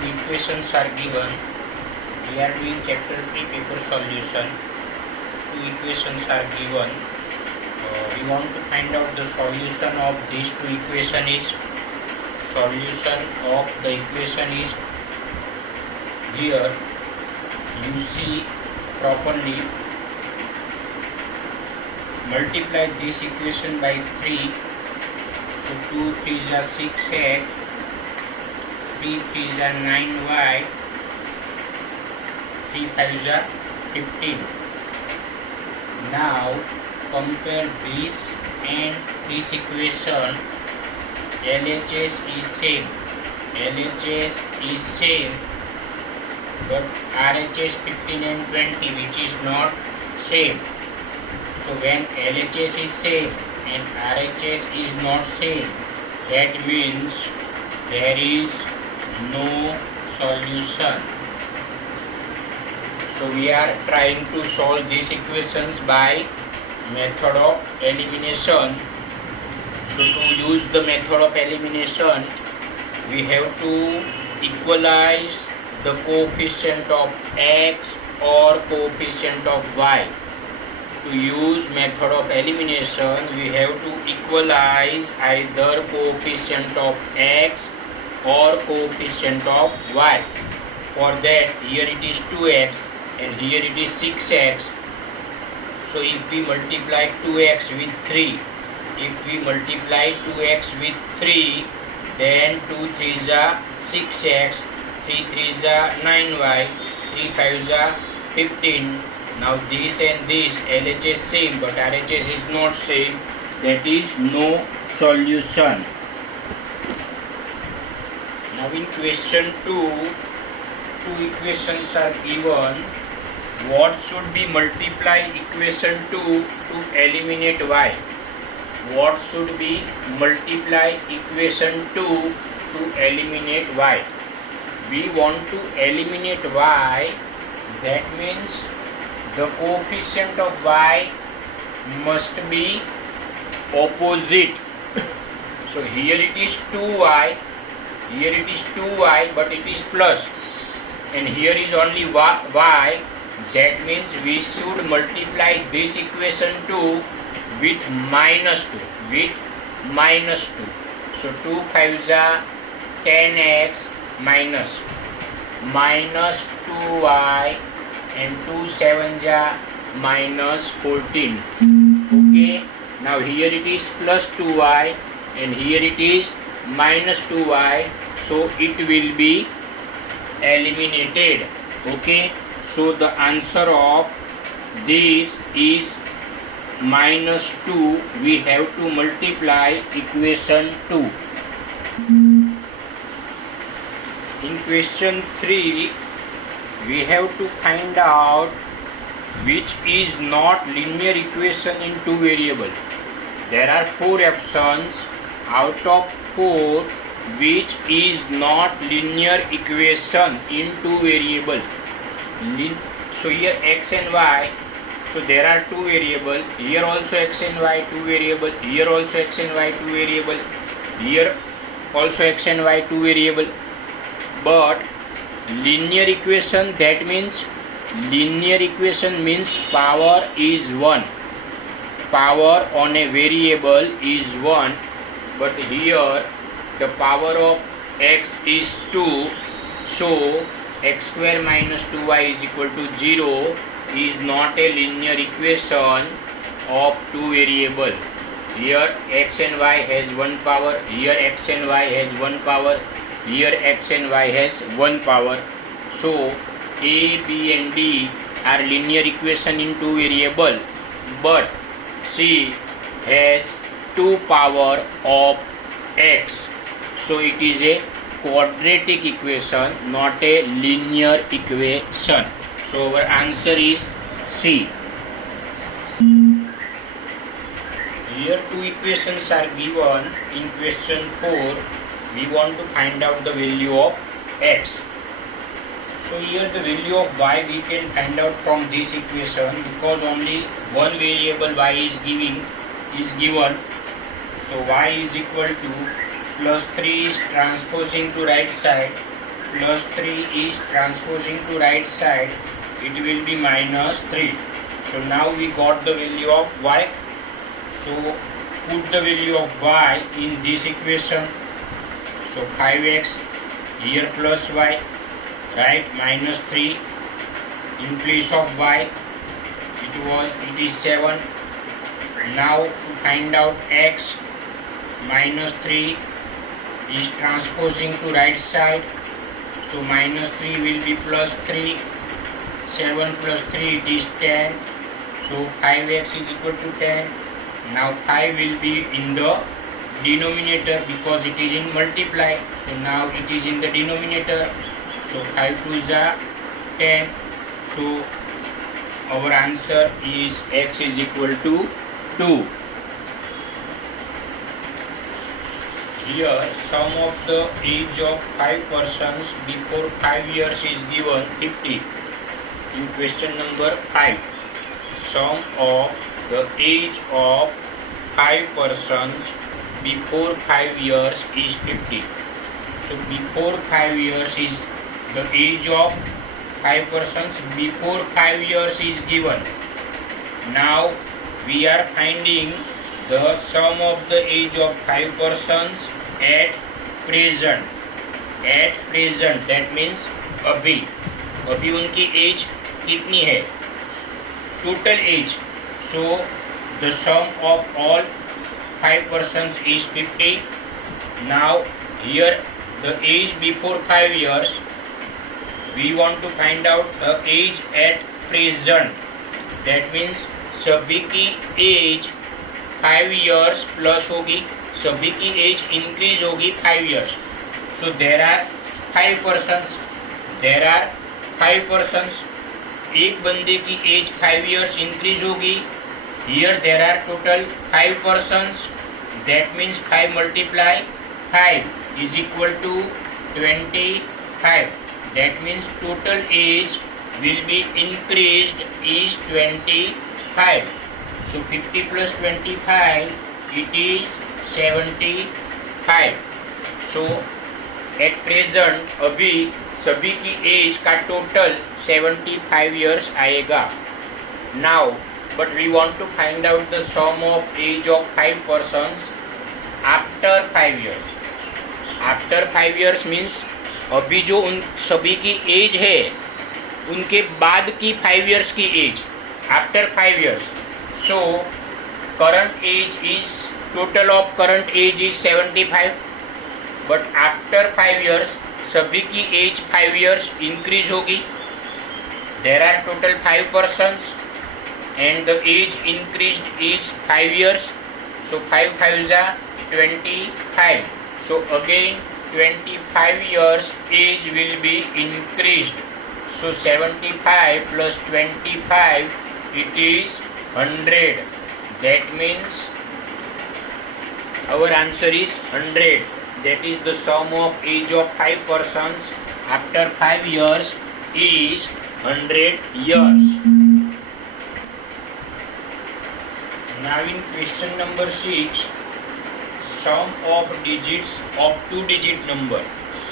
two equations are given. We are doing chapter 3 paper solution. Two equations are given. We want to find out the solution of these two equations. Solution of the equation is here. You see properly. Multiply this equation by 3. So 2 3s are 6x, 3 3s are 9y, 3 5s are 15. Now compare this and this equation. LHS is same. LHS is same, but RHS 15 and 20 which is not same. So when LHS is same and RHS is not same, that means there is no solution. So we are trying to solve these equations by method of elimination. So to use the method of elimination, we have to equalize the coefficient of x or coefficient of y. To use method of elimination, we have to equalize either coefficient of x or coefficient of y. For that, here it is 2x and here it is 6x. So if we multiply 2x with 3, if we multiply 2x with 3, then 2 3s are 6x, 3 3s are 9y, 3 5s are 15. Now this and this LHS same, but RHS is not same. That is no solution. Now in question 2, two equations are given. What should be multiply equation 2 to eliminate y? What should be multiply equation 2 to eliminate y? We want to eliminate y. That means the coefficient of y must be opposite. So here it is 2y, here it is 2y, but it is plus, and here is only y. That means we should multiply this equation 2 with minus 2, with minus 2. So 2 5s are 10x minus 2y, and 2 7s are minus 14. Okay, now here it is plus 2y and here it is minus 2y, so it will be eliminated. Okay, so the answer of this is minus 2. We have to multiply equation 2. In question 3, we have to find out which is not linear equation in two variable. There are 4 options. Out of 4, which is not linear equation in two variable. So here x and y. So there are 2 variable. Here also x and y 2 variable. Here also x and y 2 variable. Here also x and y 2 variable. But linear equation, that means linear equation means power is 1. Power on a variable is 1, but here the power of x is 2, so x square minus 2y is equal to 0 is not a linear equation of two variable. Here x and y has 1 power, here x and y has 1 power, here x and y has 1 power. So a, b and d are linear equation in two variable, but c has 2 power of x, so it is a quadratic equation, not a linear equation. So our answer is C. Here two equations are given. In question 4, we want to find out the value of x. So here the value of y we can find out from this equation, because only one variable y is given. So y is equal to plus 3 is transposing to right side, plus 3 is transposing to right side, it will be minus 3. So now we got the value of y. So put the value of y in this equation. So 5x here plus y, right, minus 3 in place of y it is 7. Now to find out x, minus 3 is transposing to right side, so minus 3 will be plus 3, 7 plus 3 it is 10, so 5x is equal to 10. Now 5 will be in the denominator because it is in multiply, so now it is in the denominator, so 5 2s are 10. So our answer is x is equal to 2. Here sum of the age of 5 persons before 5 years is given 50. In question number 5, sum of the age of 5 persons before 5 years is 50. So before 5 years is the age of 5 persons before 5 years is given. Now we are finding the sum of the age of 5 persons at present. At present, that means अभी उनकी age कितनी है, total age. So the sum of all 5 persons is 50. Now here the age before 5 years, we want to find out the age at present. That means सभी की as 5 years plus होगी, सभी की as increase होगी 5 years. So there are 5 persons. एक बंदे की as 5 years increase होगी. Here there are total 5 persons. That means 5 multiply 5 is equal to 25. That means total age will be increased is 25. So 50 plus 25 it is 75. So at present अभी सभी की as का total 75 years आएगा. Now but we want to find out the sum of age of 5 persons after 5 years. After 5 years means अभी जो उन सभी की एज है उनके बाद की 5 years की as, after 5 years. So current age is, total of current age is 75, but after 5 years सभी की एज 5 years increase होगी. There are total 5 persons and the age increased is 5 years. So 5 5s are 25. So again 25 years age will be increased. So 75 plus 25 it is 100. That means our answer is 100. That is the sum of age of 5 persons after 5 years is 100 years. Now in question number 6, sum of digits of 2-digit number.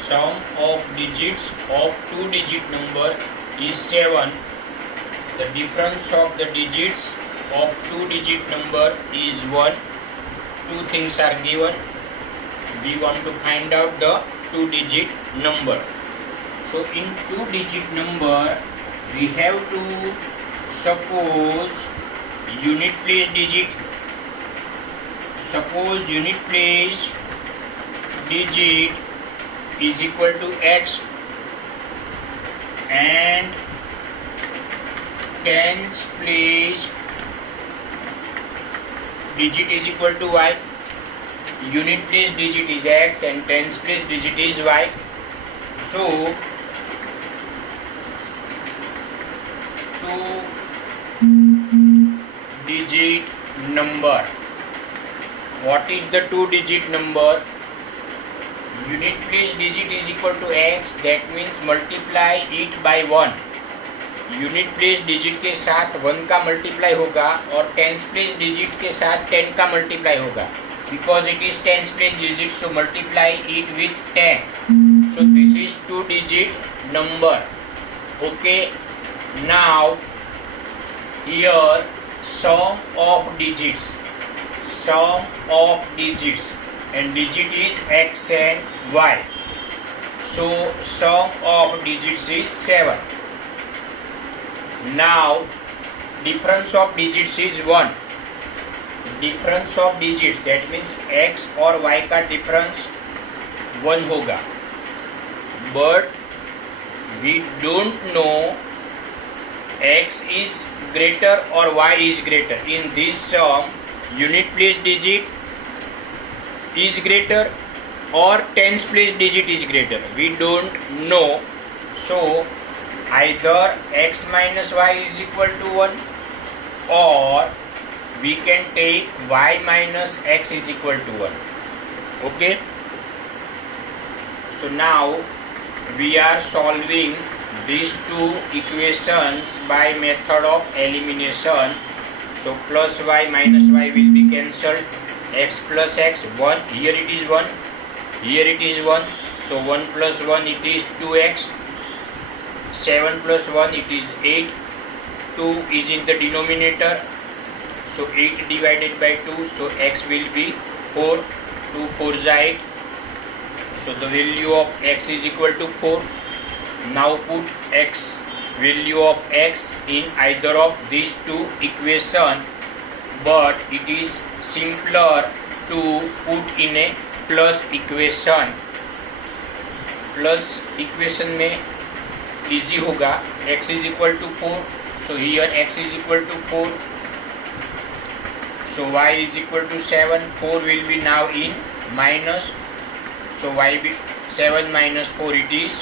Sum of digits of 2-digit number is 7. The difference of the digits of 2-digit number is 1. Two things are given. We want to find out the 2-digit number. So in 2-digit number we have to suppose unit place digit. Suppose unit place digit is equal to x and tens place digit is equal to y. Unit place digit is x and tens place digit is y. So 2-digit number. What is the 2-digit number? Unit place digit is equal to x. That means multiply it by 1. Unit place digit के साथ 1 का multiply होगा और tens place digit के साथ 10 का multiply होगा. Because it is tense place digit, so multiply it with 10. So this is 2-digit number. Okay, now here sum of digits and digit is x and y. So sum of digits is 7. Now difference of digits is 1. Difference of digits that means x और y का difference 1 होगा, but we don't know x is greater or y is greater. In this sum unit place digit is greater or tens place digit is greater. We don't know, so either x minus y is equal to 1 or we can take y minus x is equal to 1. Okay, so now we are solving these two equations by method of elimination. So plus y minus y will be cancelled, x plus x 1, here it is 1, here it is 1, so 1 plus 1 it is 2x, 7 plus 1 it is 8, 2 is in the denominator, so 8 divided by 2, so x will be 4, 2 4s are 8, so the value of x is equal to 4. Now put x, value of x in either of these two equations, but it is simpler to put in a plus equation. Plus equation में easy होगा, x is equal to 4, so here x is equal to 4. So y is equal to 7, 4 will be now in minus, so y be 7 minus 4 it is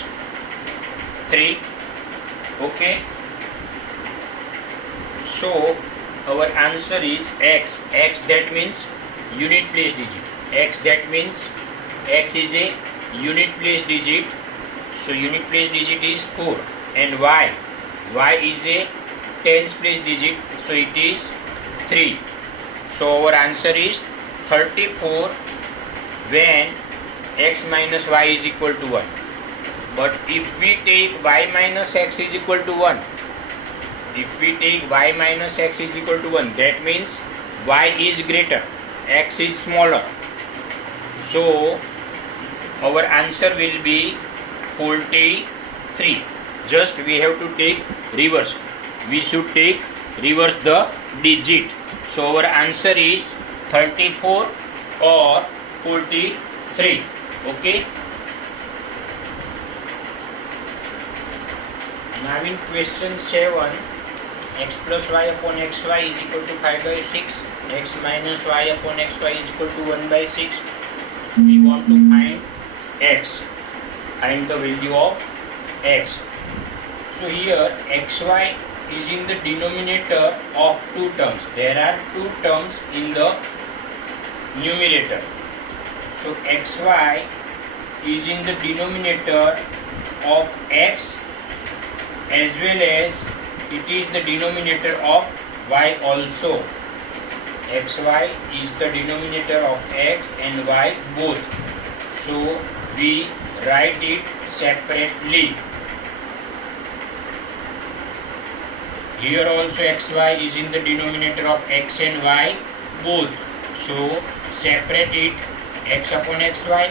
3. Okay, so our answer is x. X that means unit place digit. X that means x is a unit place digit, so unit place digit is 4. And y is a tens place digit, so it is 3. So our answer is 34 when x minus y is equal to 1. But if we take y minus x is equal to 1, that means y is greater, x is smaller. So our answer will be 43. Just we have to take reverse. We should take reverse the digit. So our answer is 34 or 43. Okay. Now in question 7, x plus y upon xy is equal to 5 by 6, x minus y upon xy is equal to 1 by 6. We want to find x, find the value of x. So here xy is in the denominator of two terms. There are two terms in the numerator. So xy is in the denominator of x as well as it is the denominator of y also. Xy is the denominator of x and y both. So we write it separately. Here also xy is in the denominator of x and y both. So separate it, x upon xy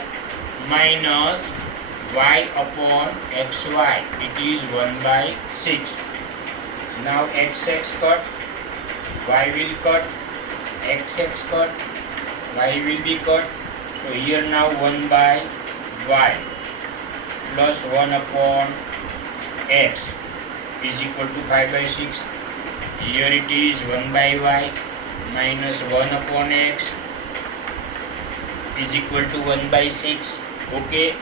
minus y upon xy. It is 1 by 6. Now x cut, y will cut, x cut, y will be cut. So here now 1 by y plus 1 upon x is equal to 5 by 6. Here it is 1 by y minus 1 upon x is equal to 1 by 6. Okay.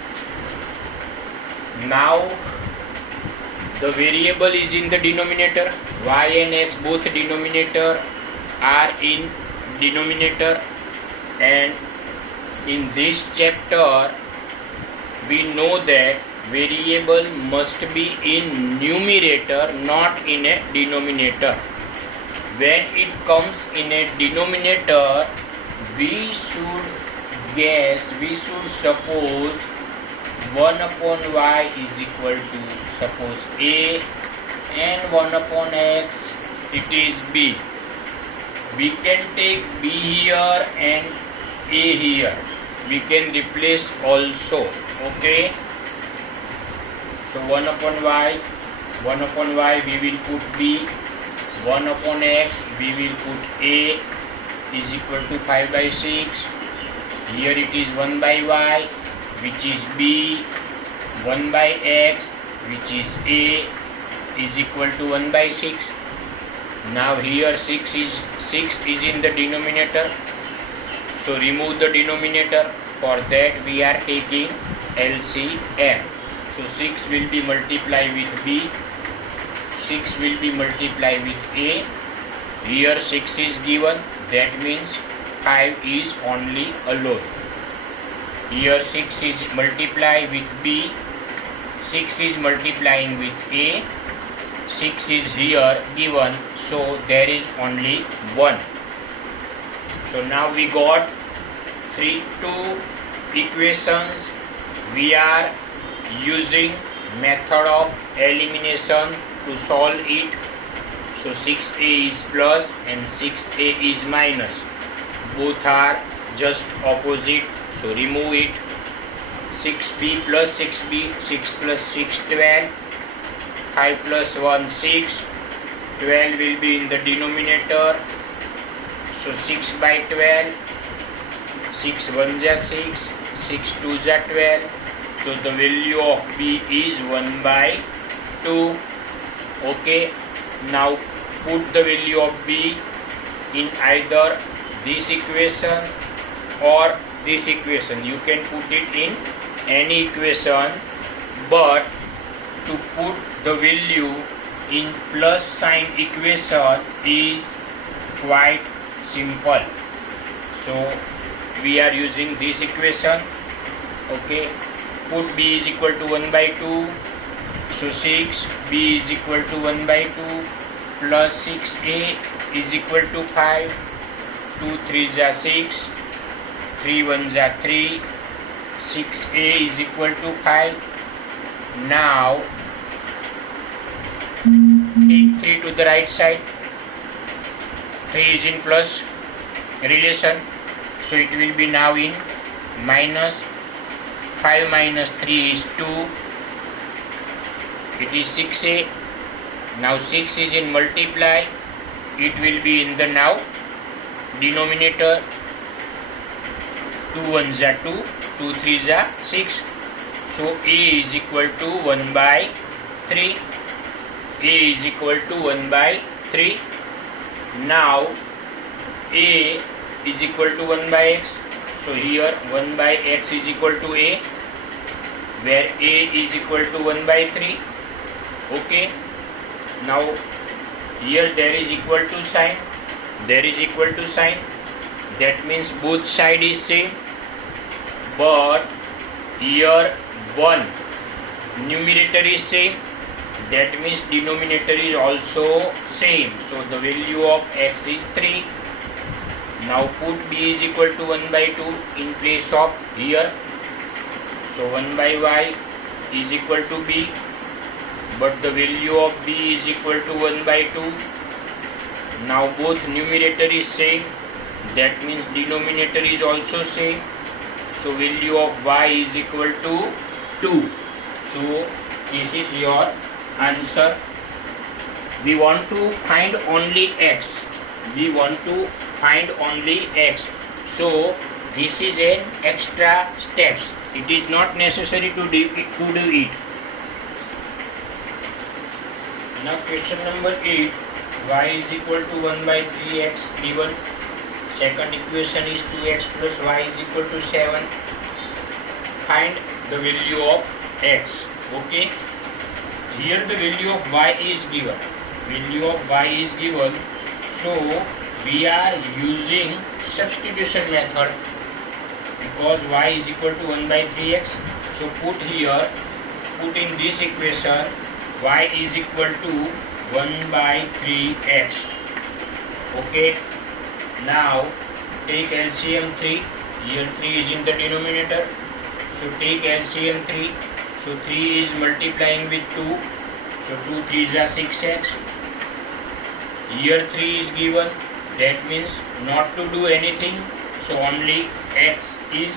Now the variable is in the denominator. Y and x both denominator are in denominator, and in this chapter we know that variable must be in numerator, not in a denominator. When it comes in a denominator, we should suppose 1 upon y is equal to suppose a, and 1 upon x it is b. We can take b here and a here. We can replace also. Okay. So 1 upon y we will put b. 1 upon x we will put a is equal to 5 by 6. Here it is 1 by y, which is b. 1 by x, which is a, is equal to 1 by 6. Now here 6 is in the denominator. So remove the denominator. For that we are taking LCM. So 6 will be multiplied with b. 6 will be multiplied with a. Here 6 is given. That means 5 is only alone. Here 6 is multiplied with b. 6 is multiplying with a. 6 is here given. So there is only 1. So now we got two equations. We are using method of elimination to solve it. So 6a is plus and 6a is minus. Both are just opposite. So remove it. 6b plus 6b, 6 plus 6, 12. 5 plus 1, 6. 12 will be in the denominator. So 6 by 12. 6 1 ja 6. 6 2 ja 12. So the value of b is 1 by 2. Okay. Now put the value of b in either this equation or this equation. You can put it in any equation, but to put the value in plus sign equation is quite simple. So we are using this equation. Okay. Put b is equal to 1 by 2. So 6, b is equal to 1 by 2 plus 6a is equal to 5. 2 3 ja 6. 3 1 ja 3. 6a is equal to 5. Now take 3 to the right side. 3 is in plus relation. So it will be now in minus. 5 minus 3 is 2. It is 6a. Now 6 is in multiply. It will be in the now denominator. 2 1 ja 2. 2 3 ja 6. So a is equal to 1 by 3. A is equal to 1 by 3. Now a is equal to 1 by x. So here 1 by x is equal to a, where a is equal to 1 by 3. Okay. Now here there is equal to sign. There is equal to sign. That means both side is same. But here 1 numerator is same. That means denominator is also same. So the value of x is 3. Now put b is equal to 1 by 2 in place of here. So 1 by y is equal to b. But the value of b is equal to 1 by 2. Now both numerator is same. That means denominator is also same. So value of y is equal to 2. So this is your answer. We want to find only x. We want to find only x. So this is an extra steps. It is not necessary to do it. Now question number 8. Y is equal to 1 by 3x given. Second equation is 2x plus y is equal to 7. Find the value of x. Okay. Here the value of y is given. Value of y is given. So we are using substitution method because y is equal to 1 by 3x. So put here, put in this equation y is equal to 1 by 3x. Okay. Now take LCM 3. Here 3 is in the denominator. So take LCM 3. So 3 is multiplying with 2. So 2 3s are 6x. Here 3 is given. That means not to do anything. So only x is.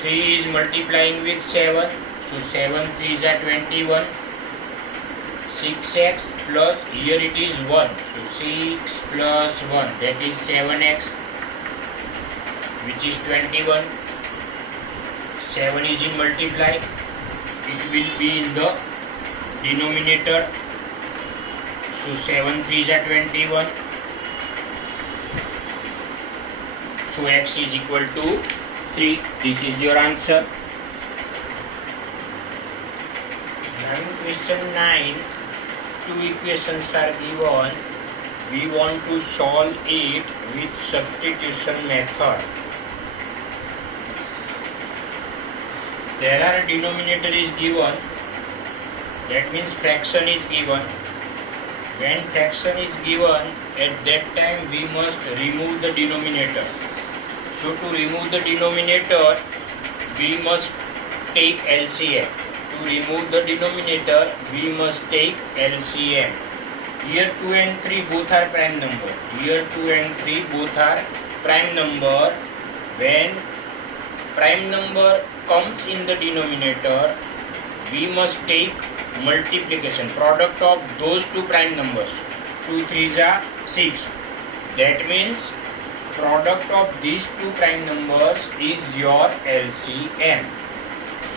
3 is multiplying with 7. So 7 3s are 21. 6x plus here it is 1. So 6 plus 1, that is 7x, which is 21. 7 is in multiply. It will be in the denominator. So 7 3s are 21. So x is equal to 3. This is your answer. Now in question 9, two equations are given. We want to solve it with substitution method. There are denominator is given. That means fraction is given. When fraction is given, at that time we must remove the denominator. So to remove the denominator, we must take LCM. To remove the denominator, we must take LCM. Here 2 and 3 both are prime number. Here 2 and 3 both are prime number. When prime number comes in the denominator, we must take multiplication, product of those two prime numbers. 2 3s are 6. That means product of these two prime numbers is your LCM.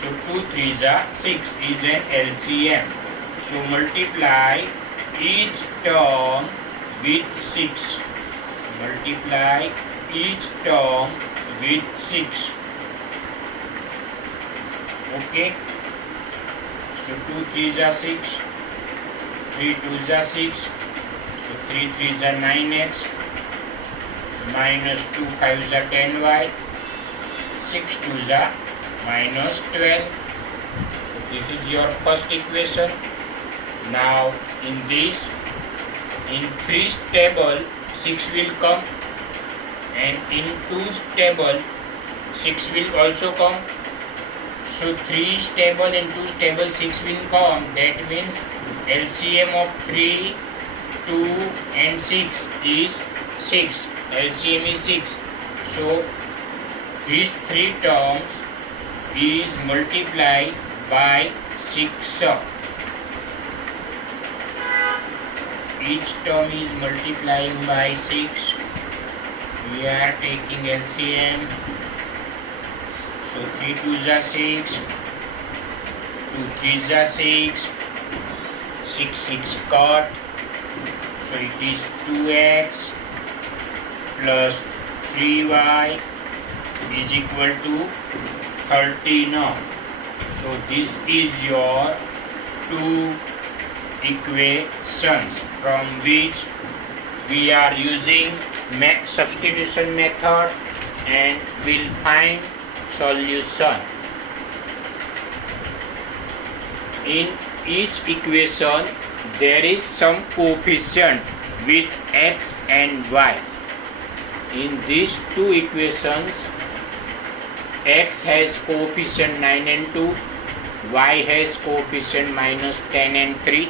So 2 3s are 6 is an LCM. So multiply each term with 6. Multiply each term with 6. Okay. So 2 3s are 6. 3 2s are 6. So 3 3s are 9x. Minus 2 5s are 10y. 6 2s are minus 12. So this is your first equation. Now in this, in 3's table 6 will come, and in 2's table 6 will also come. So 3's table and 2's table 6 will come. That means LCM of 3, 2 and 6 is 6. LCM is 6. So these three terms is multiplied by 6. Each term is multiplying by 6. We are taking LCM. So 3 2s are 6. 2 3s are 6. 6 6 cut. So it is 2x plus 3y is equal to 30 now. So this is your two equations from which we are using substitution method and will find solution. In each equation there is some coefficient with x and y. In these two equations, x has coefficient 9 and 2, y has coefficient minus 10 and 3.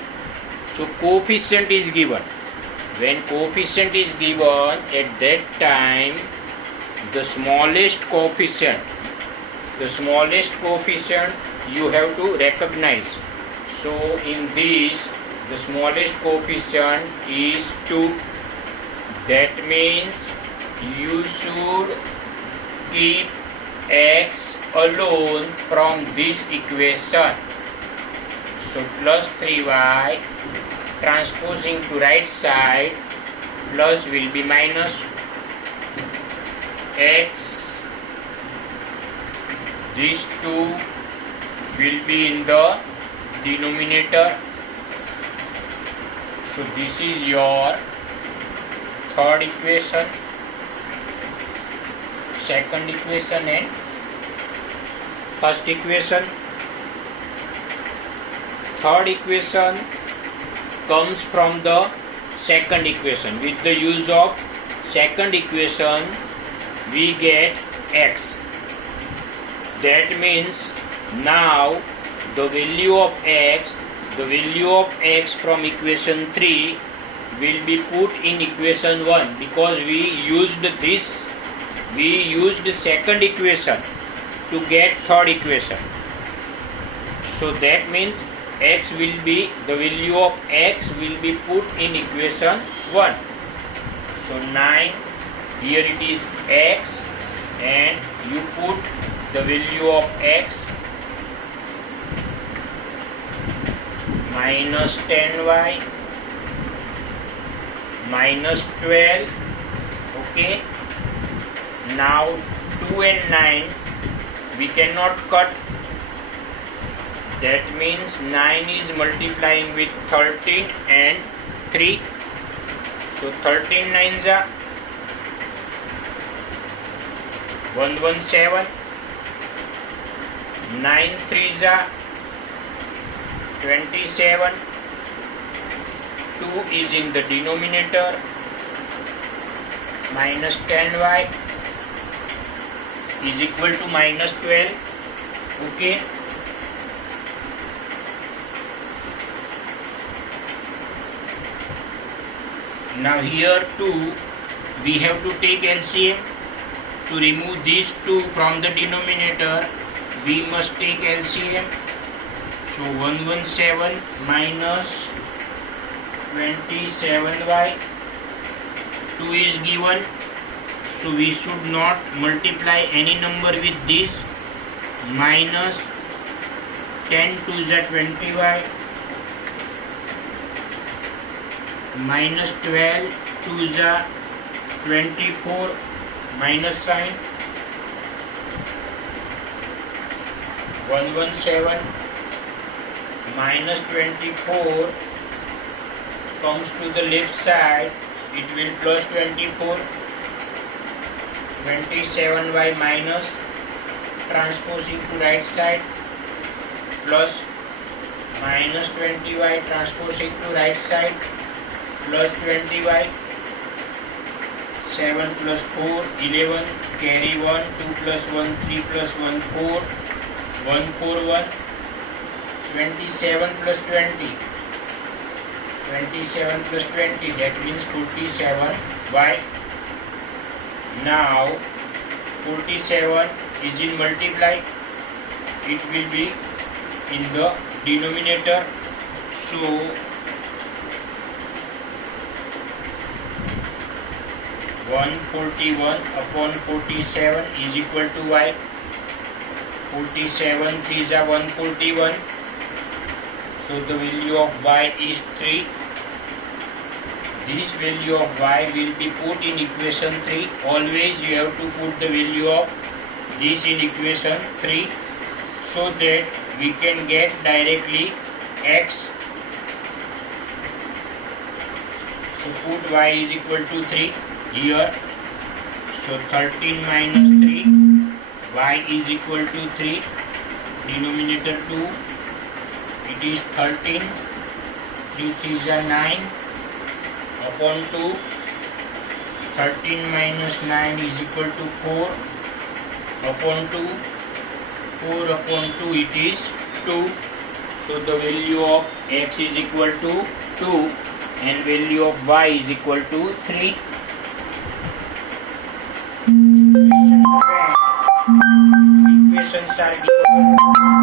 So coefficient is given. When coefficient is given, at that time the smallest coefficient you have to recognize. So in this, the smallest coefficient is 2. That means you should keep x alone from this equation. So plus 3y transposing to right side, plus will be minus x. These two will be in the denominator. So this is your third equation, second equation and first equation. Third equation comes from the second equation. With the use of second equation we get x. That means now the value of x from equation 3 will be put in equation 1, because we used second equation to get third equation. So that means the value of x will be put in equation 1. So 9, here it is x, and you put the value of x minus 10y minus 12. Okay, now 2 and 9 we cannot cut. That means 9 is multiplying with 13 and 3. So 13 9s are 117. 9 3s are 27. 2 is in the denominator. Minus 10y is equal to minus 12. Okay. Now here 2, we have to take LCM. To remove these 2 from the denominator, we must take LCM. So 117 minus 27y, 2 is given, so we should not multiply any number with this. Minus 10 to the 20y, minus 12 to the 24, minus sign. 117 minus 24 comes to the left side, it will plus 24. 27y minus transposing to right side, plus minus 20y transposing to right side, plus 20y. 7 plus 4 11, carry 1, 2 plus 1 3 plus 1 4, 1 4 1. 27 plus 20, 27 plus 20, that means 47. Why? Now 47 is in multiply, it will be in the denominator. So 141 upon 47 is equal to y. 47 3s are 141. So the value of y is 3. This value of y will be put in equation 3. Always you have to put the value of this in equation 3, so that we can get directly x. So put y is equal to 3 here. So 13 minus 3, y is equal to 3, denominator 2. It is 13, 3 3s are 9, upon 2. 13 minus 9 is equal to 4, upon 2. 4 upon 2, it is 2. So the value of x is equal to 2 and value of y is equal to 3. Equations are given.